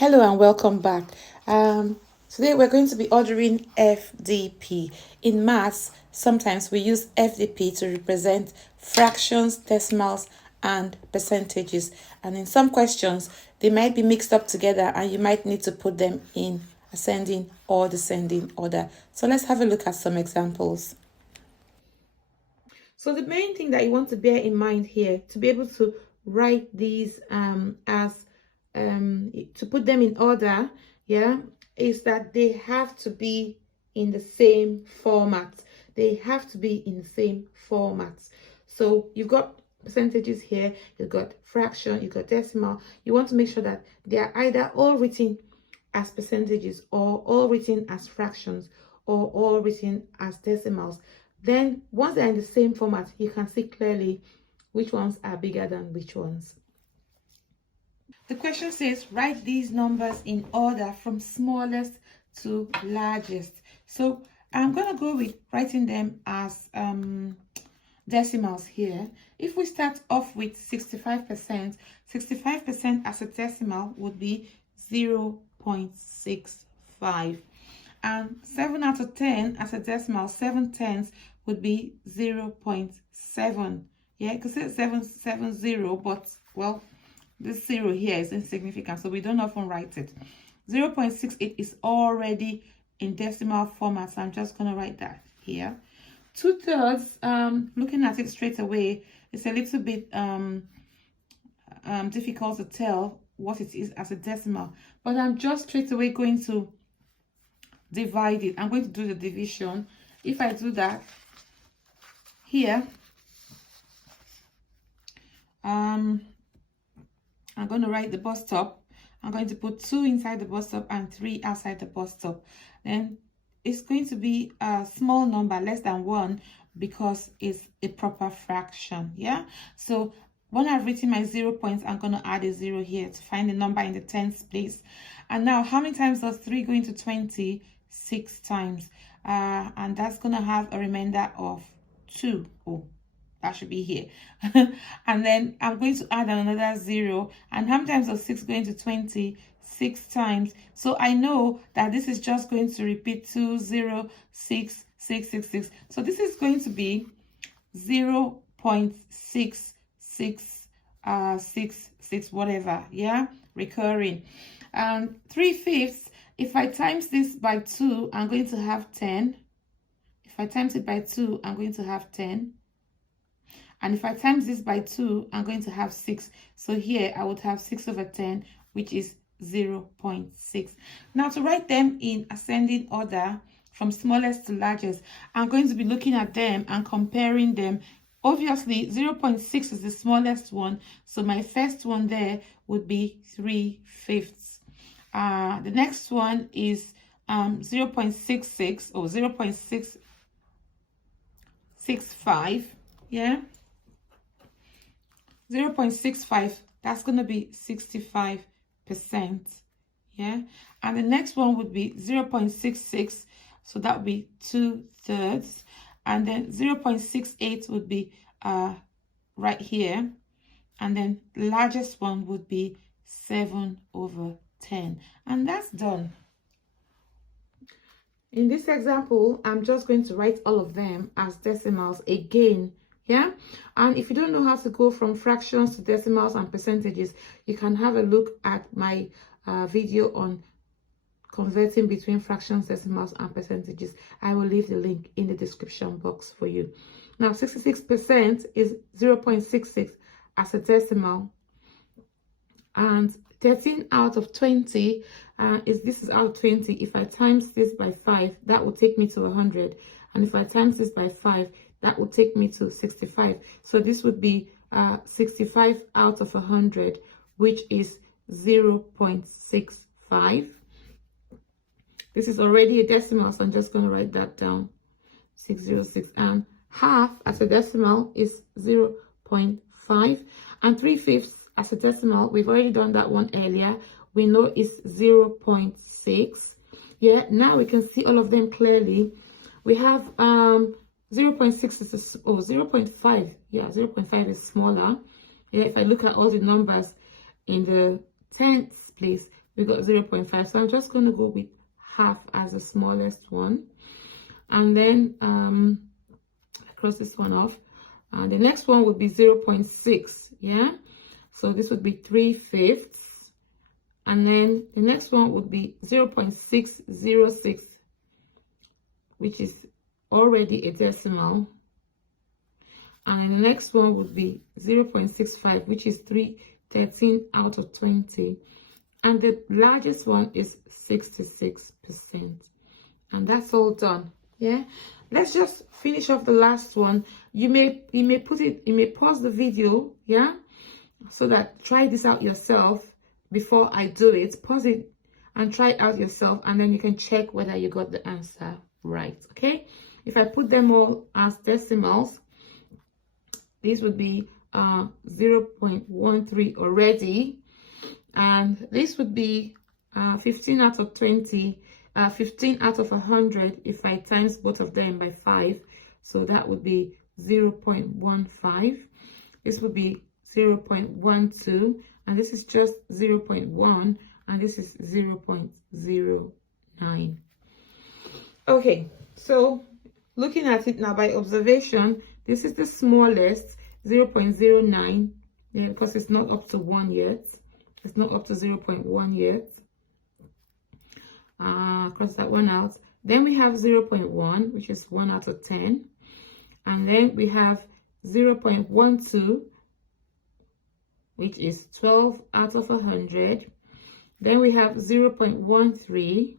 Hello and welcome back. Today we're going to be ordering FDP. In maths, sometimes we use FDP to represent fractions, decimals, and percentages. And in some questions, they might be mixed up together and you might need to put them in ascending or descending order. So let's have a look at some examples. So the main thing that you want to bear in mind here, to be able to write these to put them in order, is that they have to be in the same format. They have to be in the same format. So you've got percentages here, you've got fraction, you've got decimal. You want to make sure that they are either all written as percentages or all written as fractions or all written as decimals. Then once they're in the same format, you can see clearly which ones are bigger than which ones. The question says, write these numbers in order from smallest to largest. So I'm going to go with writing them as decimals here. If we start off with 65%, 65% as a decimal would be 0.65. And 7 out of 10 as a decimal, 7 tenths would be 0.7. Yeah, because it's 770, but well, this 0 here is insignificant, so we don't often write it. 0.68 is already in decimal format, so I'm just going to write that here. 2/3, looking at it straight away, it's a little bit difficult to tell what it is as a decimal, but I'm just straight away going to divide it. I'm going to do the division. If I do that here, I'm going to write the bus stop. I'm going to put 2 inside the bus stop and 3 outside the bus stop. Then it's going to be a small number, less than 1, because it's a proper fraction. Yeah, so when I've written my 0 points, I'm going to add a 0 here to find the number in the tens place. And now, how many times does 3 go into 20? 6 times. And that's going to have a remainder of 2. Oh, that should be here. And then I'm going to add another 0. And how many times does 6 go into 20? 6 times. So I know that this is just going to repeat 2, 0, 6, 6, 6, 6. So this is going to be 0.666, whatever, yeah, recurring. 3/5, if I times this by 2, I'm going to have 10. If I times it by 2, I'm going to have 10. And if I times this by 2, I'm going to have 6. So here I would have 6 over 10, which is 0.6. Now to write them in ascending order from smallest to largest, I'm going to be looking at them and comparing them. Obviously, 0.6 is the smallest one, so my first one there would be 3/5. The next one is 0.66 or 0.665. Yeah, 0.65, that's going to be 65%. Yeah, and the next one would be 0.66, so that would be 2/3. And then 0.68 would be right here, and then the largest one would be 7/10, and that's done. In this example, I'm just going to write all of them as decimals again. Yeah, and if you don't know how to go from fractions to decimals and percentages, you can have a look at my video on converting between fractions, decimals, and percentages. I will leave the link in the description box for you. Now, 66% is 0.66 as a decimal, and 13 out of 20 this is out of 20. If I times this by 5, that will take me to 100, and if I times this by 5, that will take me to 65. So this would be 65 out of 100, which is 0.65. This is already a decimal, so I'm just going to write that down, 606. And half as a decimal is 0.5. And 3/5 as a decimal, we've already done that one earlier. We know it's 0.6. Yeah, now we can see all of them clearly. We have 0.6 is 0.5. Yeah, 0.5 is smaller. Yeah, if I look at all the numbers in the tenths place, we got 0.5. So I'm just going to go with half as the smallest one. And then cross this one off. The next one would be 0.6, yeah? So this would be 3/5. And then the next one would be 0.606, which is already a decimal. And the next one would be 0.65, which is 3/13 out of 20. And the largest one is 66%. And that's all done. Yeah, let's just finish off the last one. You may pause the video, yeah, so that try this out yourself before I do it. Pause it and try it out yourself, and then you can check whether you got the answer right. Okay, if I put them all as decimals, this would be 0.13 already, and this would be 15 out of 20. 15 out of 100 if I times both of them by 5, so that would be 0.15. This would be 0.12, and this is just 0.1, and this is 0.09. Okay, so looking at it now by observation, this is the smallest, 0.09, yeah, because it's not up to 1 yet. It's not up to 0.1 yet. Cross that one out. Then we have 0.1, which is 1 out of 10. And then we have 0.12, which is 12 out of 100. Then we have 0.13.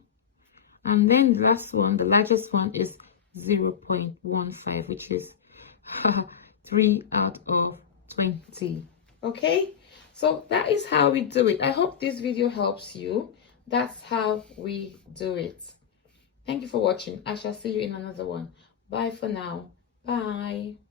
And then the last one, the largest one, is 0.15, which is 3 out of 20. Okay, so that is how we do it. I hope this video helps you. That's how we do it. Thank you for watching. I shall see you in another one. Bye for now. Bye.